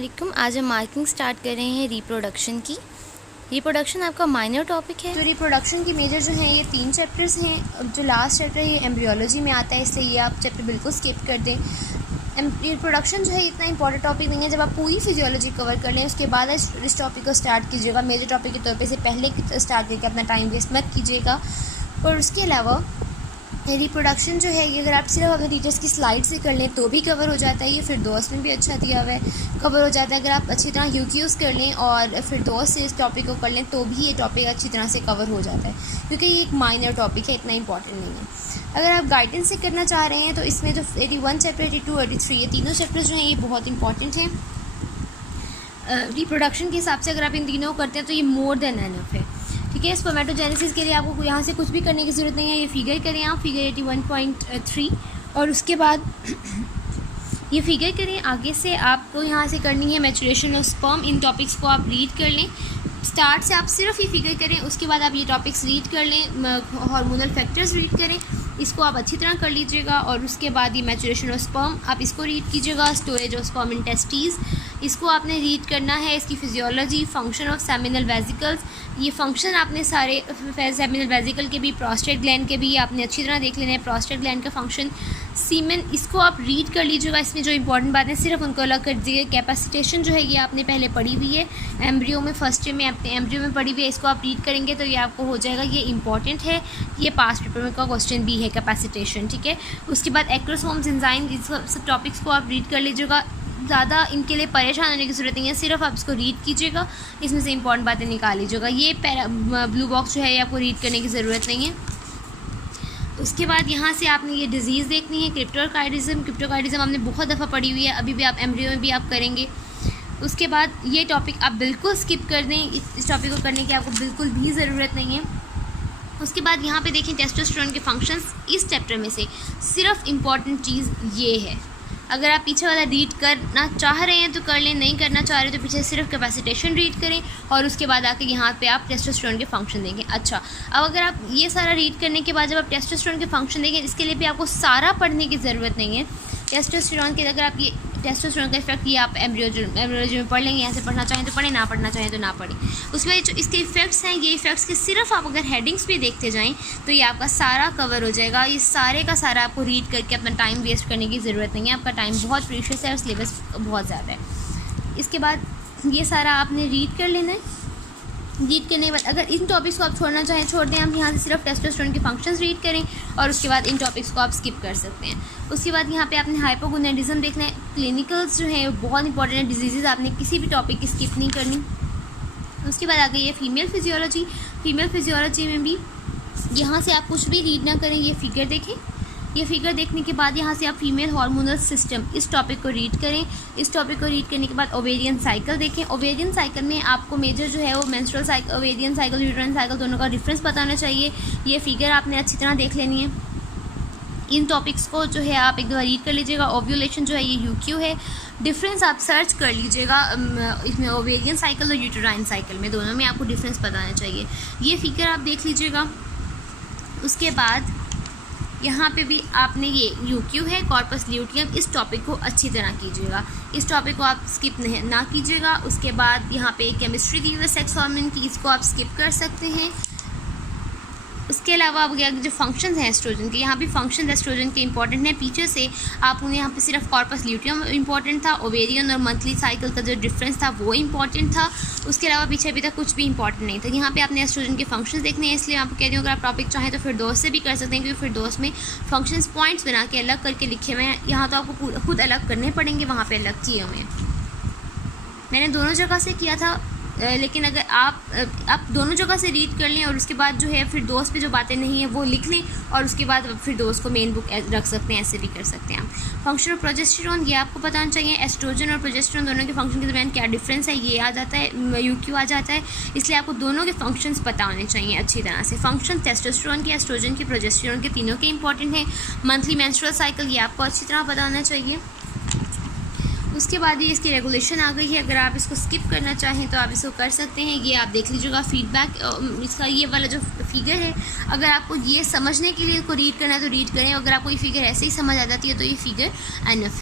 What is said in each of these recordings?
वालेकुम। आज हम मार्किंग स्टार्ट कर रहे हैं रिप्रोडक्शन की। रिप्रोडक्शन आपका माइनर टॉपिक है। तो रिप्रोडक्शन की मेजर जो हैं ये 3 चैप्टर्स हैं। जो लास्ट चैप्टर है ये एम्ब्रियोलॉजी में आता है, इसलिए ये आप चैप्टर बिल्कुल स्किप कर दें। रिप्रोडक्शन जो है इतना इंपॉर्टेंट टॉपिक नहीं है। जब आप पूरी फिजियोलॉजी कवर कर लें उसके बाद इस टॉपिक को स्टार्ट कीजिएगा। मेजर टॉपिक के तौर पे से पहले स्टार्ट करके अपना टाइम वेस्ट मत कीजिएगा। और उसके अलावा रिप्रोडक्शन जो है ये अगर आप सिर्फ अपने टीचर्स की स्लाइड से कर लें तो भी कवर हो जाता है। ये फिरदौस में भी अच्छा दिया हुआ है, कवर हो जाता है। अगर आप अच्छी तरह यूक्यूज़ कर लें और फिरदौस से इस टॉपिक को कर लें तो भी ये टॉपिक अच्छी तरह से कवर हो जाता है, क्योंकि ये एक माइनर टॉपिक है, इतना इंपॉर्टेंट नहीं है। अगर आप गाइडेंस से करना चाह रहे हैं तो इसमें जो 81 चैप्टर 82 83 ये तीनों चैप्टर्स जो हैं ये बहुत इंपॉर्टेंट हैं। रिप्रोडक्शन के हिसाब से अगर आप इन तीनों करते हैं तो ये मोर देन एनफ है, ठीक है। स्पर्मेटोजेनेसिस के लिए आपको यहाँ से कुछ भी करने की ज़रूरत नहीं है। ये फिगर करें आप, फिगर 81.3 और उसके बाद ये फिगर करें। आगे से आपको यहाँ से करनी है maturation of sperm. In topics को आप रीड कर लें। स्टार्ट से आप सिर्फ ये फिगर करें, उसके बाद आप ये टॉपिक्स रीड कर लें। हार्मोनल फैक्टर्स रीड करें, इसको आप अच्छी तरह कर लीजिएगा। और उसके बाद ये मैचुरेशन ऑफ स्पर्म आप इसको रीड कीजिएगा। Storage of sperm in testes इसको आपने रीड करना है। इसकी physiology, function of seminal vesicles, ये फंक्शन आपने सारे सेमिनल वेजिकल के भी, प्रोस्टेट ग्लैंड के भी आपने अच्छी तरह देख लेना है। प्रोस्टेट ग्लैंड का फंक्शन, सीमेन, इसको आप रीड कर लीजिएगा। इसमें जो इंपॉर्टेंट बातें सिर्फ उनको अलग कर दीजिएगा। कैपेसिटेशन जो है ये आपने पहले पढ़ी हुई है एम्ब्रियो में, फर्स्ट ईयर में आपने एम्ब्रियो में पढ़ी हुई है। इसको आप रीड करेंगे तो ये आपको हो जाएगा, ये इंपॉर्टेंट है। ये पास्ट पेपर में का क्वेश्चन भी है, कैपेसिटेशन, ठीक है। उसके बाद एक्रोसोम्स, एंजाइम, इस सब टॉपिक्स को आप रीड कर लीजिएगा। ज़्यादा इनके लिए परेशान होने की ज़रूरत नहीं है, सिर्फ आप इसको रीड कीजिएगा, इसमें से इंपॉर्टेंट बातें निकाल लीजिएगा। ये ब्लू बॉक्स जो है ये आपको रीड करने की ज़रूरत नहीं है। उसके बाद यहाँ से आपने ये डिजीज़ देखनी है, क्रिप्टोकार्डिज्म। क्रिप्टोकार्डिज्म आपने बहुत दफ़ा पढ़ी हुई है, अभी भी आप एम्ब्रियो में भी आप करेंगे। उसके बाद ये टॉपिक आप बिल्कुल स्किप कर दें, इस टॉपिक को करने की आपको बिल्कुल भी ज़रूरत नहीं है। उसके बाद यहाँ पे देखें टेस्टोस्टेरोन के फंक्शंस। इस चैप्टर में से सिर्फ इम्पॉर्टेंट चीज़ ये है। अगर आप पीछे वाला रीड करना चाह रहे हैं तो कर लें, नहीं करना चाह रहे तो पीछे सिर्फ कैपेसिटेशन रीड करें और उसके बाद आके यहाँ पे आप टेस्टोस्टेरोन के फंक्शन देंगे। अच्छा, अब अगर आप ये सारा रीड करने के बाद जब आप टेस्टोस्टेरोन के फंक्शन देंगे, इसके लिए भी आपको सारा पढ़ने की ज़रूरत नहीं है। टेस्टोस्टेरोन के अगर आप ये टेस्टोस्टेरोन का इफेक्ट ये आप एम्ब्रियोलॉजी में पढ़ लेंगे। यहाँ से पढ़ना चाहें तो पढ़ें, ना पढ़ना चाहें तो ना पढ़ें। उसमें जो इसके इफेक्ट्स हैं, ये इफेक्ट्स के सिर्फ आप अगर हेडिंग्स भी देखते जाएं तो ये आपका सारा कवर हो जाएगा। ये सारे का सारा आपको रीड करके अपना टाइम वेस्ट करने की ज़रूरत नहीं है। आपका टाइम बहुत प्रीशियस है और सिलेबस बहुत ज़्यादा है। इसके बाद ये सारा आपने रीड कर लेना है। रीड करने के बाद अगर इन टॉपिक्स को आप छोड़ना चाहें छोड़ दें। हम यहाँ से सिर्फ टेस्टोस्टेरोन के फंक्शंस रीड करें और उसके बाद इन टॉपिक्स को आप स्किप कर सकते हैं। उसके बाद यहाँ पे आपने हाइपोगोनाडिज्म देखना है। क्लिनिकल्स जो है बहुत इंपॉर्टेंट है, डिजीज़ आपने किसी भी टॉपिक की स्किप नहीं करनी। उसके बाद आगे ये फीमेल फिजियोलॉजी। फीमेल फिजियोलॉजी में भी यहाँ से आप कुछ भी रीड ना करें, ये फिगर देखें। ये फिगर देखने के बाद यहाँ से आप फीमेल हार्मोनल सिस्टम इस टॉपिक को रीड करें। इस टॉपिक को रीड करने के बाद ओवेरियन साइकिल देखें। ओवेरियन साइकिल में आपको मेजर जो है वो menstrual cycle, ovarian cycle, uterine cycle दोनों का डिफरेंस पता होना चाहिए। ये फिगर आपने अच्छी तरह देख लेनी है। इन टॉपिक्स को जो है आप एक दफ़ा रीड कर लीजिएगा। ओव्यूलेशन जो है ये यूक्यू है, डिफरेंस आप सर्च कर लीजिएगा। इसमें ओवेरियन साइकिल और यूट्राइन साइकिल में दोनों में आपको डिफरेंस पता होना चाहिए। ये फिगर आप देख लीजिएगा। उसके बाद यहाँ पे भी आपने ये यूक्यू है, कॉर्पस ल्यूटियम, इस टॉपिक को अच्छी तरह कीजिएगा। इस टॉपिक को आप स्किप ना कीजिएगा। उसके बाद यहाँ पे केमिस्ट्री दी हुई है सेक्स हार्मोन की, इसको आप स्किप कर सकते हैं। उसके अलावा अब जो फंक्शंस हैं एस्ट्रोजन के, यहाँ भी फंक्शन एस्ट्रोजन के इंपॉर्टेंट हैं। पीछे से आप उन्हें यहाँ पे सिर्फ कॉर्पस ल्यूटियम इंपॉर्टेंट था, ओवेरियन और मंथली साइकिल का जो डिफरेंस था वो इंपॉर्टेंट था। उसके अलावा पीछे अभी तक कुछ भी इंपॉर्टेंट नहीं था। यहाँ पे आपने एस्ट्रोजन के फंक्शंस देखने हैं, इसलिए आपको कह रही हूँ अगर आप टॉपिक चाहें तो फिरदौस से भी कर सकते हैं, क्योंकि फिरदौस में फंक्शंस पॉइंट्स बना के अलग करके लिखे हुए हैं। यहाँ तो आपको खुद अलग करने पड़ेंगे, वहाँ पर अलग किए हुए हैं। मैंने दोनों जगह से किया था, लेकिन अगर आप दोनों जगह से रीड कर लें और उसके बाद जो है फिर दोस्त पे जो बातें नहीं है वो लिख लें और उसके बाद फिर दोस्त को मेन बुक रख सकते हैं, ऐसे भी कर सकते हैं आप। फंक्शन ऑफ प्रोजेस्टेरोन ये आपको पता होना चाहिए। एस्ट्रोजन और प्रोजेस्टेरोन दोनों के फंक्शन के दरमियान क्या डिफरेंस है ये आ जाता है, यूक्यू आ जाता है, इसलिए आपको दोनों के फंक्शंस पता होने चाहिए अच्छी तरह से। फंक्शन टेस्टोस्टेरोन के, एस्ट्रोजन के, प्रोजेस्टेरोन के तीनों के इंपॉर्टेंट है। मंथली मेंस्ट्रुअल साइकिल ये आपको अच्छी तरह पता होना चाहिए। उसके बाद ये इसकी रेगुलेशन आ गई है। अगर आप इसको स्किप करना चाहें तो आप इसको कर सकते हैं। ये आप देख लीजिएगा फीडबैक, इसका ये वाला जो फिगर है, अगर आपको ये समझने के लिए इसको रीड करना है तो रीड करें। अगर आपको ये फिगर ऐसे ही समझ आ जाती है तो ये फिगर एनफ।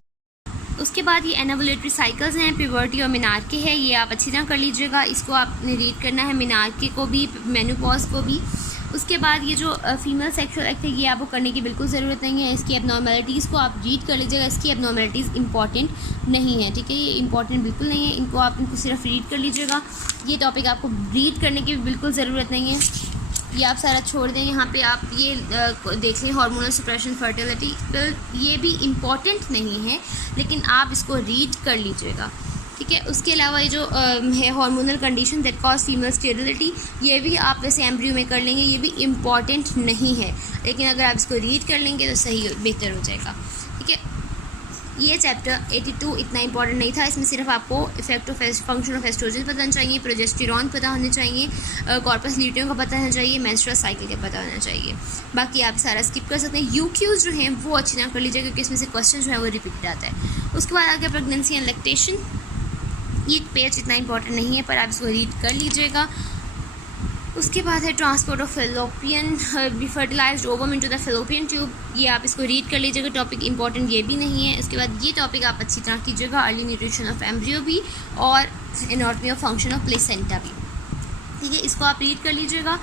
उसके बाद ये एनावुलेटरी साइकिल्स हैं, प्यूबर्टी और मिनार्के है, ये आप अच्छी तरह कर लीजिएगा। इसको आपने रीड करना है, मिनार्के को भी, मेनोपॉज को भी। उसके बाद ये जो फीमेल सेक्सुअल एक्ट है, ये आपको करने की बिल्कुल ज़रूरत नहीं है। इसकी एबनॉर्मलिटीज़ को आप रीड कर लीजिएगा, इसकी एबनॉर्मलिटीज़ इंपॉर्टेंट नहीं है, ठीक है, ये इंपॉर्टेंट बिल्कुल नहीं है, इनको सिर्फ रीड कर लीजिएगा। ये टॉपिक आपको रीड करने की बिल्कुल ज़रूरत नहीं है, ये आप सारा छोड़ दें। यहाँ पे आप ये देख लें हार्मोनल सुप्रेशन, फर्टिलिटी, ये भी इम्पॉर्टेंट नहीं है, लेकिन आप इसको रीड कर लीजिएगा, ठीक है। उसके अलावा ये जो है hormonal condition that cause female sterility, ये भी आप वैसे एम्ब्रियो में कर लेंगे, ये भी इम्पॉर्टेंट नहीं है, लेकिन अगर आप इसको रीड कर लेंगे तो सही बेहतर हो जाएगा, ठीक है। ये चैप्टर 82 इतना इंपॉर्टेंट नहीं था, इसमें सिर्फ आपको effect of function of oestrogen पता होना चाहिए, प्रोजेस्टेरॉन पता होना चाहिए, कॉर्पस ल्यूटियम का पता होना चाहिए, मेंस्ट्रुअल साइकिल का पता होना चाहिए। बाकी आप सारा स्किप कर सकते हैं। यूक्यूज़ जो हैं वो अच्छी तरह कर लीजिए, क्योंकि इसमें से क्वेश्चन जो है वो रिपीट आता है। उसके बाद आगे प्रेगनेंसी एंड लैक्टेशन, ये पेज इतना इंपॉर्टेंट नहीं है, पर आप इसको रीड कर लीजिएगा। उसके बाद है transport of fallopian fertilised ovum into the fallopian tube, ये आप इसको रीड कर लीजिएगा, टॉपिक इंपॉर्टेंट ये भी नहीं है। उसके बाद ये टॉपिक आप अच्छी तरह कीजिएगा, अर्ली न्यूट्रिशन ऑफ एम्ब्रियो भी और anatomy of function of placenta भी, ठीक है, इसको आप रीड कर लीजिएगा।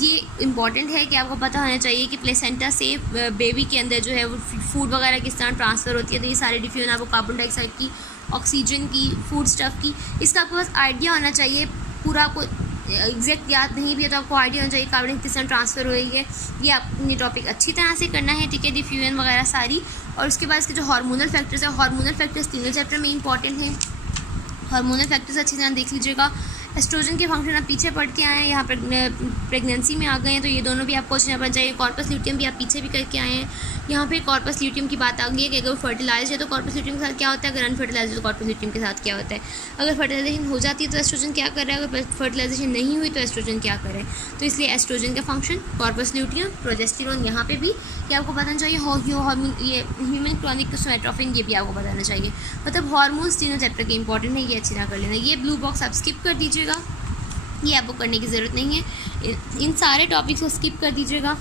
ये इंपॉर्टेंट है कि आपको पता होना चाहिए कि प्लेसेंटा से बेबी के अंदर जो है वो फूड वगैरह किस तरह ट्रांसफ़र होती है, तो ये सारे डिफ्यूजन आपको कार्बन डाइऑक्साइड की, ऑक्सीजन की, फूड स्टफ़ की, इसका आपको बस आइडिया होना चाहिए, पूरा आपको एग्जैक्ट याद नहीं भी है तो आपको आइडिया होना चाहिए कार्बन किस तरह ट्रांसफ़र हो रही है। ये आपने टॉपिक अच्छी तरह से करना है, ठीक है, डिफ्यूजन वगैरह सारी। और उसके बाद इसके जो हार्मोनल फैक्टर्स है, हार्मोनल फैक्टर्स तीनों चैप्टर में इंपॉर्टेंट हैं, हार्मोनल फैक्टर्स अच्छी तरह देख लीजिएगा। एस्ट्रोजन के फंक्शन आप पीछे पढ़ के आए हैं, यहाँ पर प्रेगनेंसी में आ गए हैं, तो ये दोनों भी आपको अच्छी तरह पढ़ जाइए। कॉर्पस ल्यूटियम भी आप पीछे भी करके आए हैं, यहाँ पे कॉर्पस ल्यूटियम की बात आ गई है कि अगर फर्टिलाइज है तो कॉर्पस ल्यूटियम के साथ क्या होता है, अगर अनफर्टिलाइज है तो कॉर्पस ल्यूटियम के साथ क्या होता है, अगर फर्टिलाइजेशन हो जाती है तो एस्ट्रोजन क्या कर रहा है, अगर फर्टिलाइजेशन नहीं हुई तो एस्ट्रोजन क्या करे। तो इसलिए एस्ट्रोजन का फंक्शन, कॉर्पस ल्यूटियम, प्रोजेस्टेरॉन, यहाँ पे भी ये आपको बताना चाहिए। ये ह्यूमन क्रॉनिक सोमेटोफिन, ये भी आपको बताना चाहिए। मतलब हार्मोन्स तीनों चैप्टर के इंपॉर्टेंट है, ये अच्छी तरह कर लेना। ये ब्लू बॉक्स आप स्किप कर दीजिएगा, ये आपको करने की ज़रूरत नहीं है, इन सारे टॉपिक्स को स्किप कर दीजिएगा,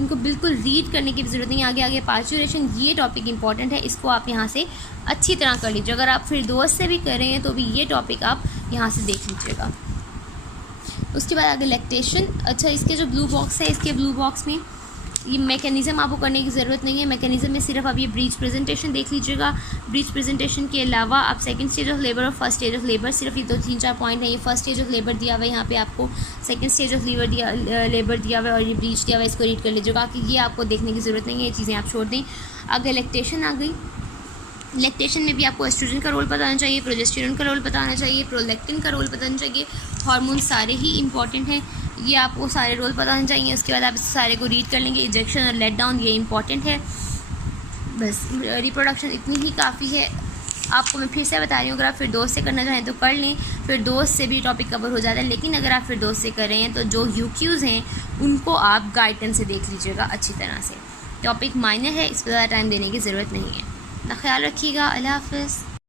इनको बिल्कुल रीड करने की ज़रूरत नहीं है। आगे पार्चुरेशन, ये टॉपिक इंपॉर्टेंट है, इसको आप यहाँ से अच्छी तरह कर लीजिए। अगर आप फिर दोस्त से भी कर रहे हैं तो भी ये टॉपिक आप यहाँ से देख लीजिएगा। उसके बाद आगे लैक्टेशन, अच्छा, इसके जो ब्लू बॉक्स है, इसके ब्लू बॉक्स में ये मैकेनिज़्म आपको करने की ज़रूरत नहीं है। मैकेनिज़्म में सिर्फ आप ये ब्रीच प्रेजेंटेशन देख लीजिएगा। ब्रीच प्रेजेंटेशन के अलावा आप सेकंड स्टेज ऑफ लेबर और फर्स्ट स्टेज ऑफ लेबर, सिर्फ ये 2-3-4 पॉइंट है। ये फर्स्ट स्टेज ऑफ लेबर दिया हुआ है, यहाँ पे आपको सेकंड स्टेज ऑफ लेबर दिया हुआ है और ये ब्रीच दिया हुआ है, इसको रीड कर लीजिएगा कि ये आपको देखने की ज़रूरत नहीं है, ये चीज़ें आप छोड़ दें। आगे लैक्टेशन आ गई। लैक्टेशन में भी आपको एस्ट्रोजन का रोल पता होना चाहिए, प्रोजेस्टेरॉन का रोल पता होना चाहिए, प्रोलैक्टिन का रोल पता होना चाहिए। हार्मोन सारे ही इंपॉर्टेंट हैं, ये आपको सारे रोल पता होने चाहिए। उसके बाद आप इस सारे को रीड कर लेंगे। इंजेक्शन और लेट डाउन, ये इंपॉर्टेंट है। बस रिप्रोडक्शन इतनी ही काफ़ी है। आपको मैं फिर से बता रही हूँ, अगर आप फिर दोस्त से करना चाहें तो कर लें, फिर दोस्त से भी टॉपिक कवर हो जाता है। लेकिन अगर आप फिर दोस्त से कर रहे हैं तो जो यूक्यूज़ हैं उनको आप गाइडेंस से देख लीजिएगा अच्छी तरह से। टॉपिक माइनर है, इस पर ज़्यादा टाइम देने की ज़रूरत नहीं है। अपना ख्याल रखिएगा। अल्लाह हाफ़िज़।